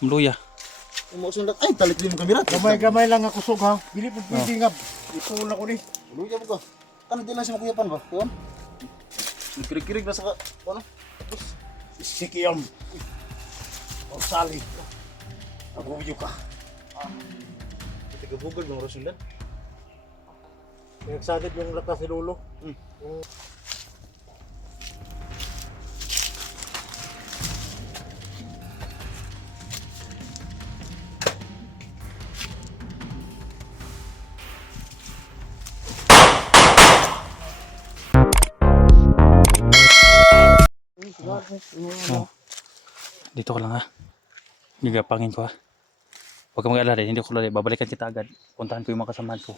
Luya. Umusundak. Ay, talit din mo kamera. Gamay-gamay lang ako sug ha. Dili po pwede nga. Ipul ako ni. Luya mo ka. Ano din lang siya makuyapan ba? Kuyan? Kirig-kirig na sa ano? Sikiyam. O sali. Aguyo ka. Tiga-bugol ng Rasulan. Excited yung lakas ni Lolo. Oh. Dito ko lang ha. Gagapangin ko ha. Huwag kang mag-alala, hindi ko lalay. Babalikan kita agad. Puntahan ko yung mga kasamahan ko.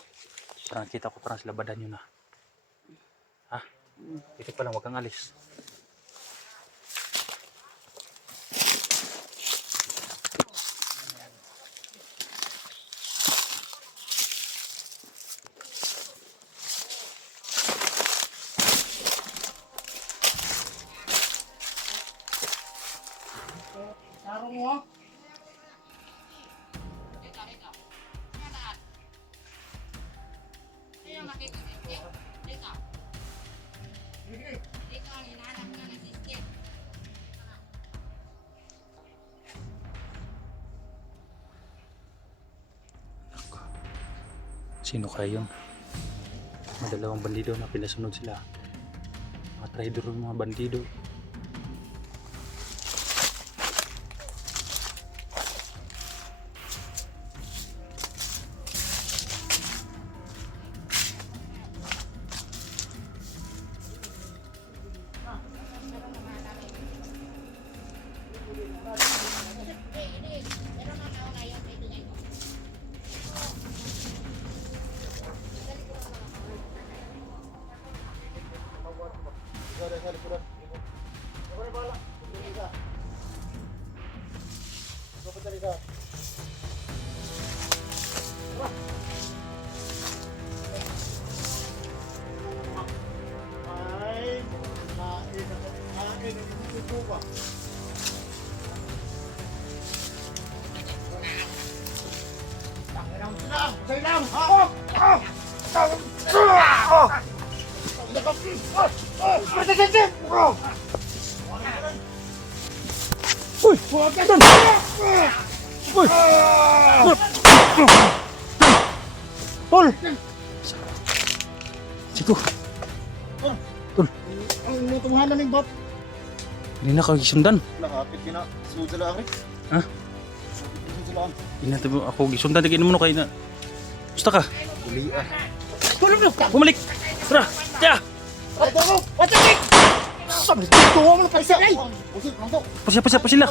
Parang kita ko parang sila badan yun ha. Ha? Dito pa lang, huwag kang alis. Sarong mo. Sino kaya yun? Madalawang bandido na pinasunod sila. Mga traidor ng mga bandido. Ay, nain ko ba? Tangan lang, say lang. Uy, huwag ka doon! Uy! Tol! Sigo! Ang mutuhanan ng bot. Hindi na kang gisundan. Nakapit ka na. Sunod sa lang. Ha? Sunod sa lang. Hindi na tayo ako gisundan. Tignan mo na kayo na. Gusto ka? Uli ah. Bumalik! Tara! Tiya! Sabi, tuwa mo na kaisa. Usip, lantok. Pasila!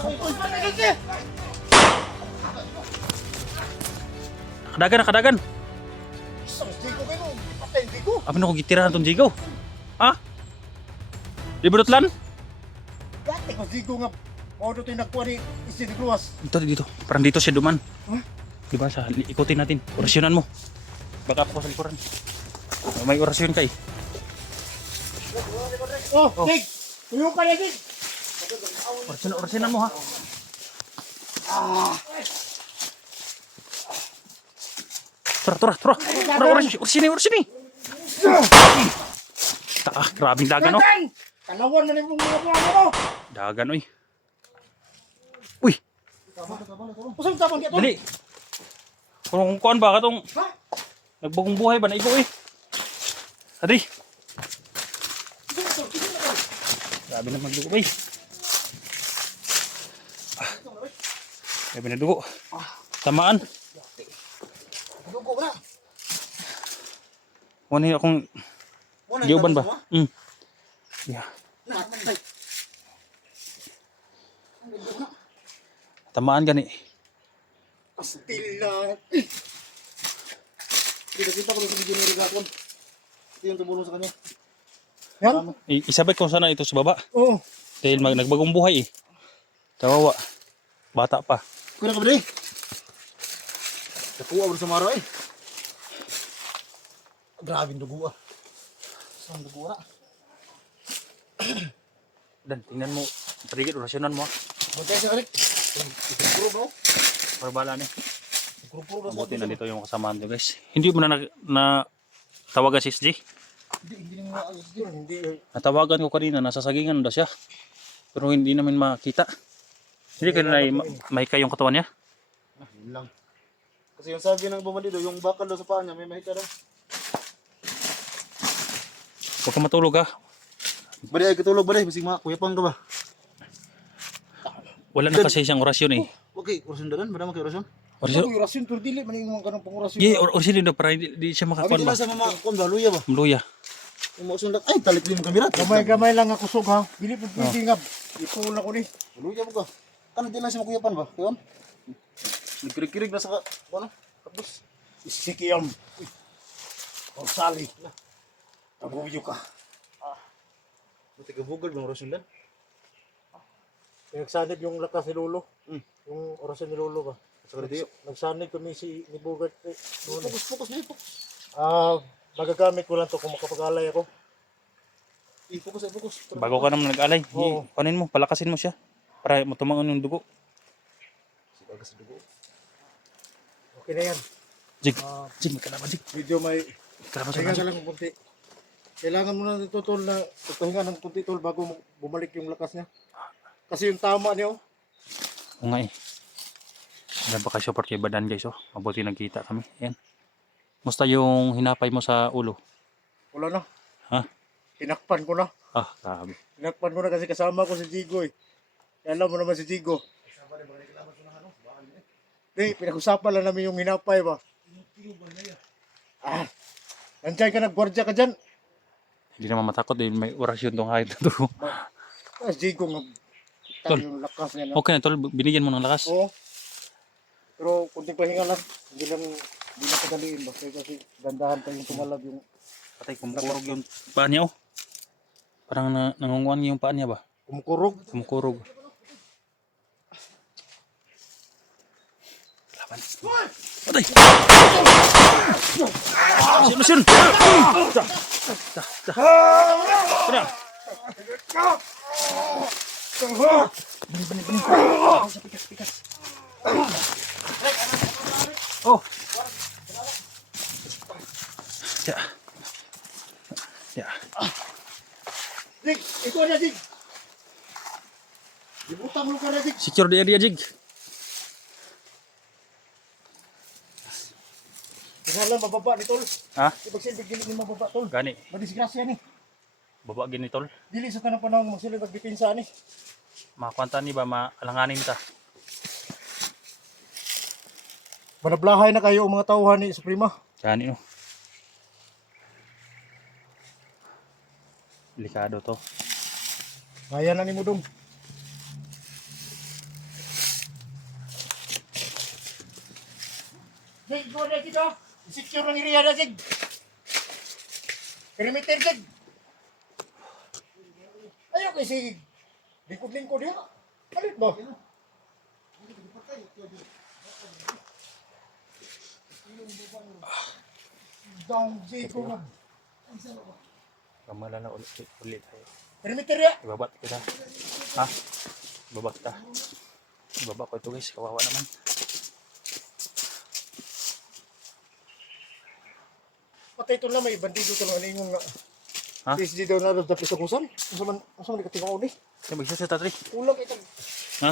Kadagan! Hindi ko kayo. Patay, hindi ko. Apa na ko gitirahan itong jigaw? Ha? Di ba dutlan? Dati ko sigo nga. Modo tayo nagkuha ni Isinigluwas. Dito. Parang dito siya duman. Huh? Diba sa ikutin natin. Orasyonan mo. Baka ako sa likuran. May orasyon ka eh. Oh, Dig! Tuyo ka na, Dig! Orasyonan mo ha. Tura. Orasyon. Grabing dagan oh. Kalawan na rin yung mga mo! Dagan oy. Uy, Pusang tapon dito! dali. Kung kuan ba katong Ha? nagbagong buhay ba na ikaw eh. Adi. Grabe na magdugo bay. Grabe na dugo. Tamaan. Dugo na. Wala yung akong giuban ba? Yeah. Tamaan gani. Astila! Kita ko sa video ni Rigakon. Ito yung tumulong sa kanya. Yan? Isabay ko sana ito sa baba. Oo. Dahil nagbagong buhay eh. Kawawa. Bata pa. Kuya ka ba rin? Nakuha mo sa mara eh. Grabe dugo ah. Saan dugo na? Dan, tingnan mo. Parigid, orasyonan mo. Buntay siya, Rick. Puro bro. Para bala ni. Puro na Mabuti na dito yung kasamaan nyo guys. Hindi mo na tawagan si SG. Hindi na maayos din. Hindi. Natawagan ko kanina, nasa sagingan daw siya. Pero hindi namin makita. Hindi ka na may kayong katawan niya. Yun lang. Kasi yung sabi ng bumalido, yung bakal daw sa paa niya, may mahika daw. Huwag ka matulog ha. Bari ay katulog bari, bisig kuyapan ka ba? Wala na kasi siyang orasyon eh. Okay, orasyon dalan, bada mo kay orasyon. Orasyon? Ano orasyon tur dili man yung kanang pangorasyon. Yeah, orasyon din daw para hindi siya Abi makakuan dila ba. sa mama kon ba luya ba? Luya. Yung mga sundak, ay talit din yung kamera. Gamay-gamay lang ako sug ha. Dili pud pwede nga. Ipul ako ni. Luya mo ka. Kan dila sa makuyapan ba? Kayon? Nagkirig-kirig na sa ano? Tapos Sikiyam. O sali. Taguyo ka. buti ka bugol bang orasyon dan? Nagsanib yung lakas ni Lolo. Hmm. Yung orasyon ni Lolo ba? Sa kadiyo. Nagsanib kami ni Bugart. Fokus na fokus. Magagamit ko lang to kung makapag-alay ako. Fokus. Bago ka naman nag-alay, Oo. panin mo, palakasin mo siya. Para matumangon yung dugo. Sibaga sa dugo. Okay na yan. Jig, Ah, jig, kalaban jig. medyo may Kalaban sa pahinga ka jig. lang kunti. Kailangan mo na nito tol na pahinga ng kunti tol bago bumalik yung lakas niya. Kasi yung tama niyo, Oo nga eh. Yan pa kayo support kay Badan guys oh. Mabuti nagkita kami. Yan. Musta yung hinapay mo sa ulo? wala na. Ha? Tinakpan ko na. Ah, grabe. Tinakpan ko na kasi kasama ko si Jigo eh. Alam mo naman si Jigo. Di, pinag-usapan lang namin yung hinapay ba. Ah, nandiyan ka nagwardya ka dyan. Hindi naman matakot din may orasyon tong hayop na to. Ah, Jigo nga. Tol. Yung lakas niya na. Okay na tol, binigyan mo ng lakas. Oo. Pero kunting pahinga lang. Hindi na padaliin ba. Kasi gandahan pa yung tumalab yung Patay, kumukurog yung paa niya oh. Parang nangunguan yung paa niya ba? kumukurog. Kumukurog. Laban. Patay! Lusyon! Tara! Oh! Ya. Ya. Jig, ikaw na Jig. Ibutang mo ka na Jig. Secure di area jig. Tingnan lang mababa ni Tol. Ha? Ibagsilbig gini ni mababa Tol. Gani. Madisgrasya ni. Baba gini tol. Dili sa tanang panahon magsilbig agdipinsa ni. Makakwanta ni ba maalanganin ta. Manablahay na kayo ang mga tauhan ni Suprema. Gani no. Delikado to. Ngayon na ni Mudong. Jig, go na dito. Secure ng area na Jig. Perimeter Jig. Ayaw kasi lingkod-lingkod yan. Alit ba? Down Jig ko na. Kamalala ulit tayo. Perimeter ya. Ibabat kita. Ha? Ibaba kita. Ibaba ko ito guys. Kawawa naman. Patay ito lang may bandido ito lang alingong nga. Ha? PSG daw na dapat sa kusan. Asa man di katingaw ni. Kaya magsisa tatri. Ulang ito. Ha?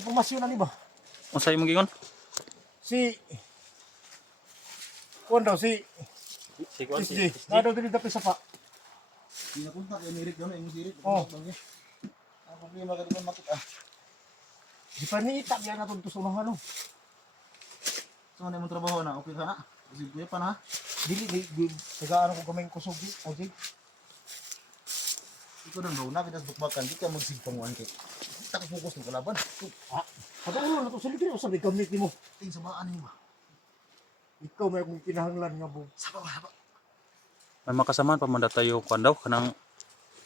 Impormasyon na ni ba? Ang sa'yo mong gingon? Si Kuan daw si Si PSG. Na daw dili dapat sa pa. Pinapunta kay Mirik daw na yung sirit. Oh. Ang problema ka naman makita. Di pa niita biya na tuntos ng ano. So ano yung trabaho na? Okay ka na? Kasi kuya pa na. Dili tagaan ko kamay kusog di. Okay. Ikaw nang raw na, kitas bukbakan, di ka magsigpanguan kay. Takot fokus ng kalaban. Ah, padaulo na to sa libre o sabi gamit nimo. Ting sa baan niyo ba? Ikaw may akong kinahanglan nga bu. Saba. May makasamaan pa man tayo kuan daw kanang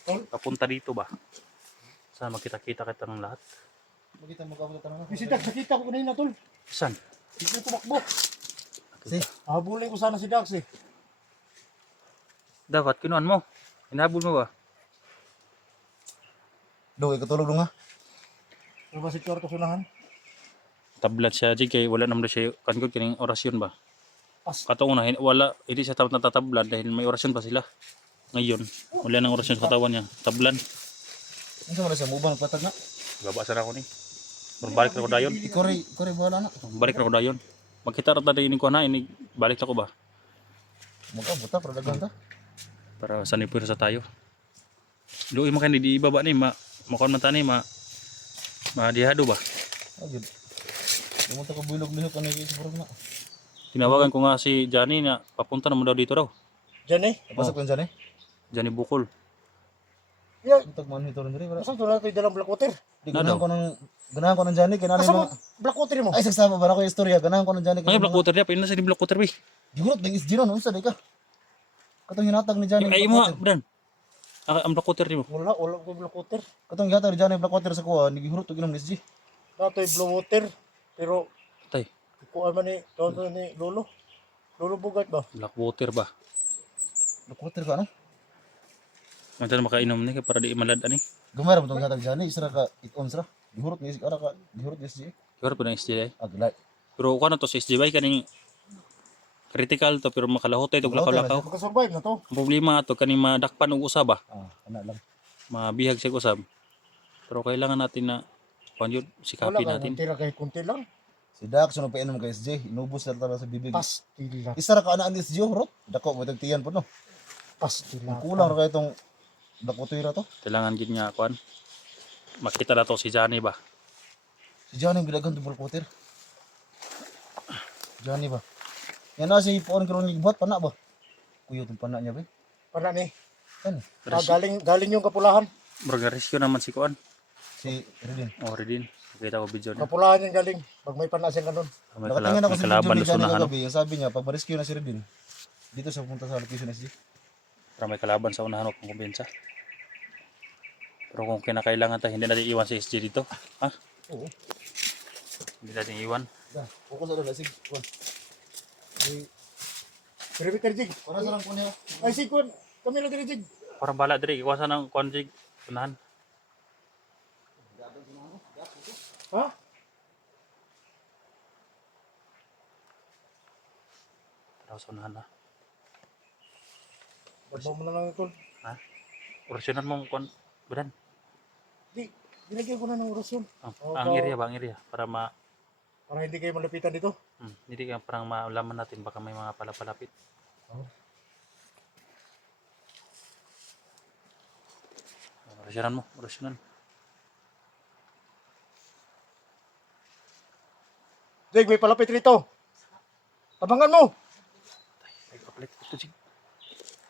Tol? papunta dito ba? Sana magkita-kita kita ng lahat. Makita mo ka ako tanong. Bisidak sakita ko kanina tol. Saan? Di ko tumakbo. Si, Habulin ko sana si Dax eh. Dapat kinuan mo. Hinabol mo ba? do ikatulog dong ha. Ano ba si Chorto sunahan? tablat siya Jig kay wala naman siya kankod kining orasyon ba. Pas. Katong una wala hindi siya tapat natatablan dahil may orasyon pa sila. Ngayon wala nang orasyon sa katawan niya. Tablan. Ano sa mga sa mubang patag na? Baba sa ako ni. Balik na ko dayon. Ikore bahala na. Balik na ko dayon. Magkita ra ta ini ko na ini balik na ko ba Mukha buta para dagan ta. para sanipir sa tayo. Luoy man kan di ibaba ni makon man tani dihado ba. Ayun. Lumunta ko bilog lihok ano yung siguro na. Tinawagan ko nga si Johnny na papunta naman daw dito daw. Diyan eh. Pasok lang dyan eh. Johnny Bukol. Yeah. Buntag man ito rin rin. Asa to na ito dalang black water? Di ganahan ko ng dyan eh. Asa mo black water mo? Ay, sagsama ba na ko yung istorya? Ganahan ko ng dyan eh. Ay black water dia pa ina sa black water bi. Digurot, ng isdino, no? Sa ka. Katong hinatag ni Johnny. Ay mo bran. Ang black water nimo. Wala ko black water. Katong hinatag ni Johnny Blackwater sa kuha. Nagihurot, inom ni SG. Nato blue water. Pero Tay, kuan man ni tonto ni lolo. Lolo bugat ba? black water ba. Blackwater ka, no? Mantan makainom ni kay para di malad ani. Gumara mo itong hinatag Johnny. Isra ka, it-on sra. Gihurot ni SG. Ara ka, gihurot ni SG. Pero pa na SJ. Agilay. Pero kuno to sa SJ bay kaning critical to pero makalahot ito lakaw-lakaw. Makasurvive na to. Ang problema ato kaning madakpan og usab ba. Anak lang. Mabihag sa usab. Pero kailangan natin na kuan yun, Wala sikapin ka natin. tira kay kunti lang. Si Dax, sunod pa inom kay SG. Inubos na talaga sa bibig. Pastila. Isra ka anak ni SG, rot. Dako, mo itong tiyan po, no? Pastila. Kulang ra kayo itong Blackwater to. Kailangan gid nga kuan. Makita na to si Johnny ba. Si Johnny ang gidagan itong Blackwater. Johnny ba? Yan na si Puan karon ni buhat pana ba? Kuyo itong pana niya ba? Para ni. Ano? Galing yung kapulahan. Murag rescue naman si kuan. Si Redin. Oh, Redin. Nakita ko video niya. Kapulahan yung galing. Pag may pana siyang ganun. May Nakatingin ako may sa video kalaban ni doon Johnny sa unahan. kagabi. Ang sabi niya, pag ma-rescue na si Redin, dito sa punta sa location SG. Para may kalaban sa unahan kung kumbensa. Pero kung kinakailangan tayo, hindi natin iwan si SG dito. Ha? Oo. Hindi natin iwan. Focus na lang, sige. Kuan. Pero Peter Jig. Para sa lang po niya. Ay si Kuan. Kami lang Jig. Parang bala diri, iwasan ng kuan jig unahan. Ha? Tara sa unahan na. Babaw mo na lang ito. Ha? Orasyonan mo kuan, Bran. Di. Nilagyan ko na ng orasyon. Ang area ba, ang area para Para hindi kayo malapitan dito. hindi ka parang malaman natin baka may mga palapalapit. Orasyonan mo, orasyonan. Jig, may palapit rito. Tabangan mo. Ay, papalit ito, Jig.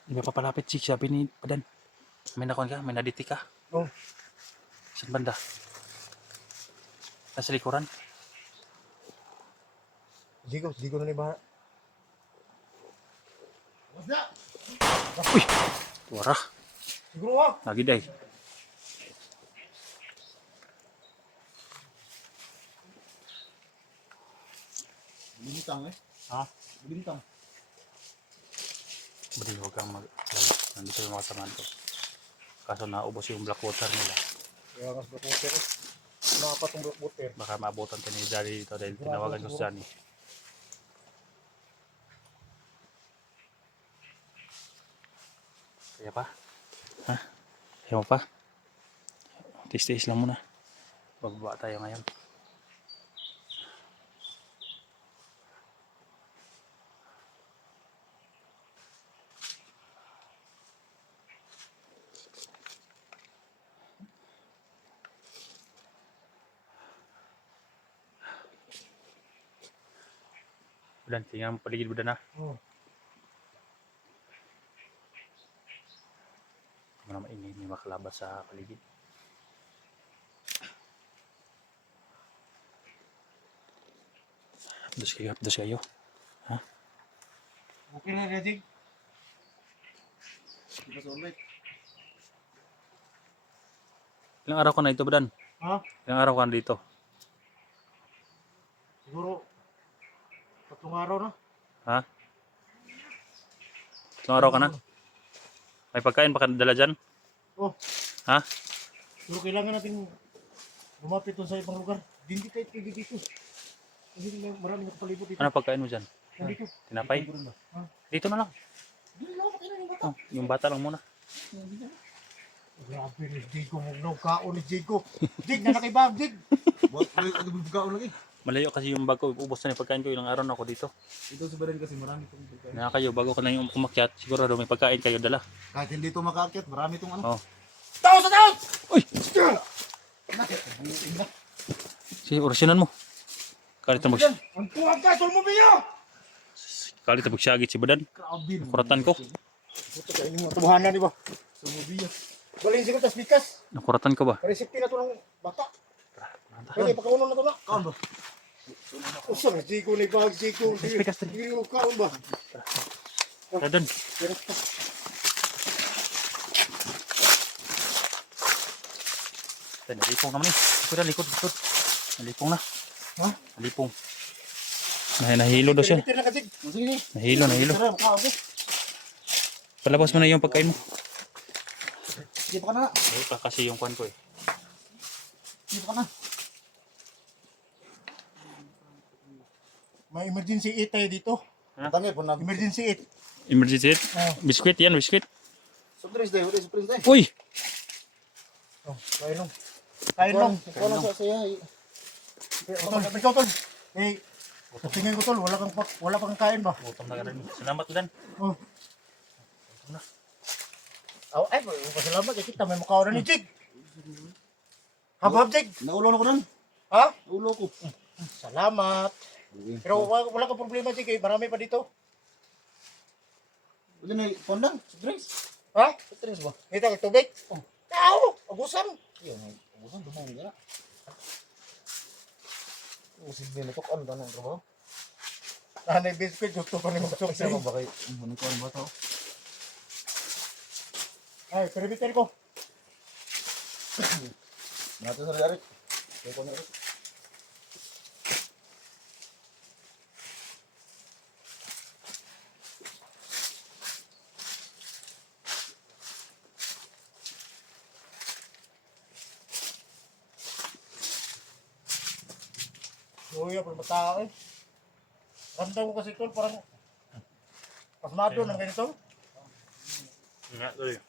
Hindi ba papalapit, Jig? Sabi ni Padan. May nakon ka, may naditi ka. Oh. Saan banda? Nasa likuran? Jigo na ni ba? Uy! Wara, Siguro ha. lagi day. Bintang eh. Ha? Bintang. Budi, huwag kang nandito yung mga samahan ko. Kaso naubos yung black water nila. Kaya mas black water eh. Nakapat ang black water. Baka maabutan ka ni Johnny dito dahil tinawagan ko si Johnny. Kaya pa? Ha? Kaya mo pa? Tiis-tiis lang muna. Bababa tayo ngayon. Budan, tingnan mo paligid Budan na. Oh. Kung naman ini, may makalabas sa paligid. Dos kayo. Ha? Okay na rin Jig. Kita sa ulit. Ilang araw ka na ito, Budan? Ha? Ilang araw ka na dito? Siguro 3 araw na. Ha? Ilang araw ka na? May pagkain pa ka dala dyan? Oh. Ha? Pero kailangan natin lumapit doon sa ibang lugar. Hindi kahit pwede dito. Hindi maraming nakapalibot dito. Ano pagkain mo dyan? Nandito. Tinapay? Dito na lang. Hindi lang ako kailan yung bata. Oh, yung bata lang muna. Grabe ni Jigo, mugnaw kaon ni Jigo. Jig na nakibag, Jig. Buat ano bibigao lagi. Malayo kasi yung bag ko. Ubos na yung pagkain ko. Ilang araw na ako dito. Ito sa baran kasi marami tong pagkain. Kaya kayo, bago ko na yung umakyat, sigurado may pagkain kayo dala. Kahit hindi to makaakyat, marami tong ano. Oh. Tao sa tao! Uy! Sige, orasyonan mo. Kalit na Ang tuwag ka, sul mo biyo! kalit na magsyagit si Badan. Grabe. Nakuratan ko. Ito ka inyong tubuhanan, di ba? Sumubiya. Balin siguro tas bikas. Nakuratan ko ba? Resipti na to ng bata. Pwede, pagkaunan na to na. Kaon ba? Usang, Jigo ni bag, Jigo. Bikas, Hindi mo kaon ba? Badan. Pero ito. Nalipong naman eh. Likod. Nalipong na. Ha? Nalipong. Nahilo daw siya. Bitir na ka, Jig. Sige. Nahilo. Tara, kaon ko. Palabas mo na yung pagkain mo. Sige pa ka na. Ay, pa kasi yung kwan ko eh. Sige pa ka na. May emergency 8 tayo dito. Tangi po na. Emergency 8. Emergency hit. Oh. Biskuit yan, biskuit. Surprise day, wala surprise day. Uy! Oh, kain lang. Kain lang. Ikaw lang sa saya. Ikaw, tol. Eh, tingin ko, tol, wala pang kain ba? Gutom na ka rin. Salamat Badan. Oh. Ay, pasalamat kay kita may makaon ni Jig. Habab, Jig. Naulo na ko nun. Ha? Naulo ko. Salamat. Pero wala ka problema, Jig. Eh. Marami pa dito. Wala na, pondang. Surprise. Ha? Surprise ba? Dito kay tubig. Oh. Tao, agusan. Yun, ubusan, dumahin ka na. Usig din ito, ano ba ng trabaho? Nanay biscuit, gusto ko ni magsok Kasi siya. ako bakit, ano ko, ano ba ito? Ay, perimeter ko. Nato sa Eric. Kaya ko na Eric. Luya, pero matao eh. Ramdam ko kasi tol, parang pasmado ng ganito. Nga, sorry.